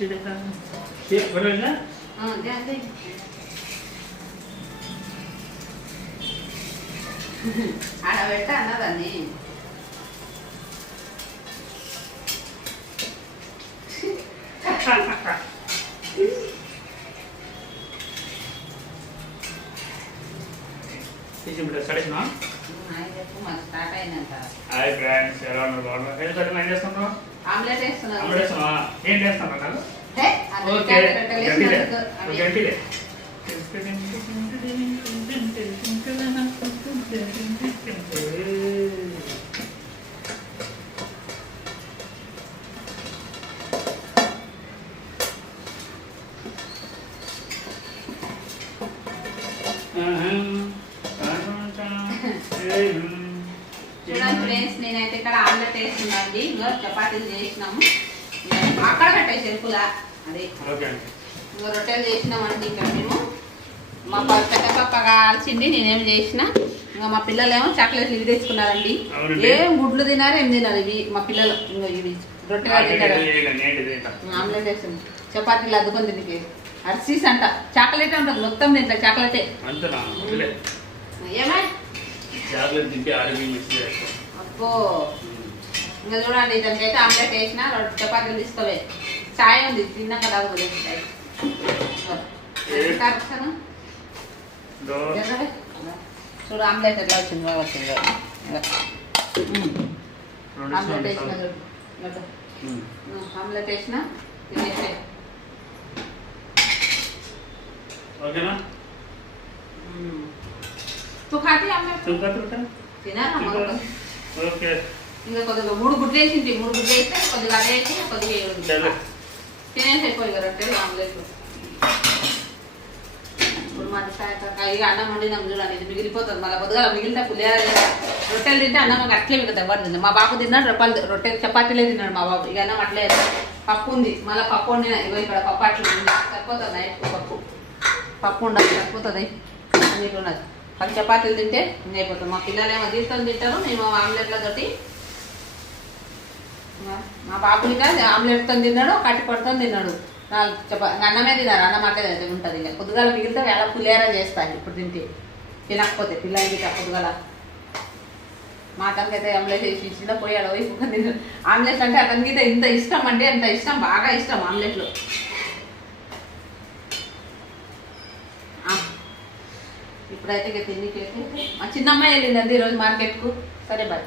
ఆడ పెట్టా అన్నదాన్ని స్టార్ట్ అయిందంట. హాయ్ ఫ్రెండ్స్, ఎలా ఉన్నారు? బాగున్నారు? ఏం చేస్తున్నావు? ఆమ్లెట్ వేస్తున్నాను. ఆమ్లెట్ వేస్తున్నావా? ఏం చేస్తున్నావు నాకు? ఓకే గట్టిదే. చూడండి ఫ్రెండ్స్, నేనైతే ఇక్కడ ఆమ్లెట్ వేస్తున్నాండి. ఇంకా చపాతీలు చేసినాము, అక్కడ పెట్టే చెరుకులా అదే ఇంకా రొట్టెలు చేసినామండి. ఇక్కడ మేము మా పెద్ద పక్క కాల్చింది, నేనేం చేసిన. ఇంకా మా పిల్లలు ఏమో చాక్లెట్లు ఇవి తెచ్చుకున్నారండి. ఏం గుడ్లు తినారు, ఏం తినారు ఇవి మా పిల్లలు. ఇంకా ఇవి రొట్టెగా తింటారు. ఆమ్లెట్ వేస్తుంది, చపాతీలు అద్దుకొని తింటే అర్సీస్ అంట. చాక్లెట్ ఉంటుంది మొత్తం, తింటా చాక్లెటే. ఏమై అబ్బో, ఇంకా చూడండి దానికి అయితే ఆమ్లెట్ వేసిన చపాతీలు తీసుకోవే. చాయ్ ఉంది తిన్నాక రాదు. చూడు ఆమ్లెట్ ఎట్లా వచ్చింది, బాగా వచ్చింది. ఆమ్లెట్ వేసిన ఆమ్లెట్ వేసిన తినేసే. ఓకేనా? तू खाती आमलेट? తినా ఓకే. ఇంకా కొద్దిగా 3 గుడ్లు వేసింది. 3 గుడ్లు వేస్తే కొద్దిగా అదే వేసి కొద్దిగా తినేసి అయిపోయి రొట్టెలు ఆమ్లెట్. ఇప్పుడు మాది ఇక అన్నం వండినాం చూడండి, ఇది మిగిలిపోతుంది. మళ్ళీ కొద్దిగా మిగిలితే పులిహార రొట్టెలు తింటే అన్నం అట్లే మిగతా ఎవరు తింది. మా బాబు తిన్నాడు రొట్టెలు చపాతీలే తిన్నాడు మా బాబు. ఇక అన్నం అట్లే పప్పు ఉంది, మళ్ళీ పప్పు వండిన. ఇగో ఇక్కడ పప్పు అట్లా ఉంది, సరిపోతుంది. నైట్ పప్పు ఉండదు, సరిపోతుంది. అన్నిటి ఉన్నది. పది చపాతీలు తింటే అయిపోతుంది. మా పిల్లలు ఏమో జీవితం తింటారు, మేము ఆమ్లెట్లతోటి. మా బాబు ఇంకా ఆమ్లెట్తో తిన్నాడు, కట్టి పట్టుతో తిన్నాడు. 4 అన్నమే తిన్నారు, అన్నం అట్లే ఉంటుంది. ఇక పొద్దుగాల మిగిలితే ఎలా పులిహార చేస్తాను ఇప్పుడు తింటే. తినకపోతే పిల్లలకి పొద్దుగాల మా అతనికి అయితే ఆమ్లెట్ వేసి ఇచ్చిన పోయాడు. పోయి తిన్నాడు. ఆమ్లెట్ అంటే అతనికి అయితే ఇంత ఇష్టం అండి, అంత ఇష్టం, బాగా ఇష్టం ఆమ్లెట్లు. ఇప్పుడైతే ఇక తిండికి మా చిన్నమ్మాయి వెళ్ళిందండి ఈరోజు మార్కెట్కు. సరే బాయ్.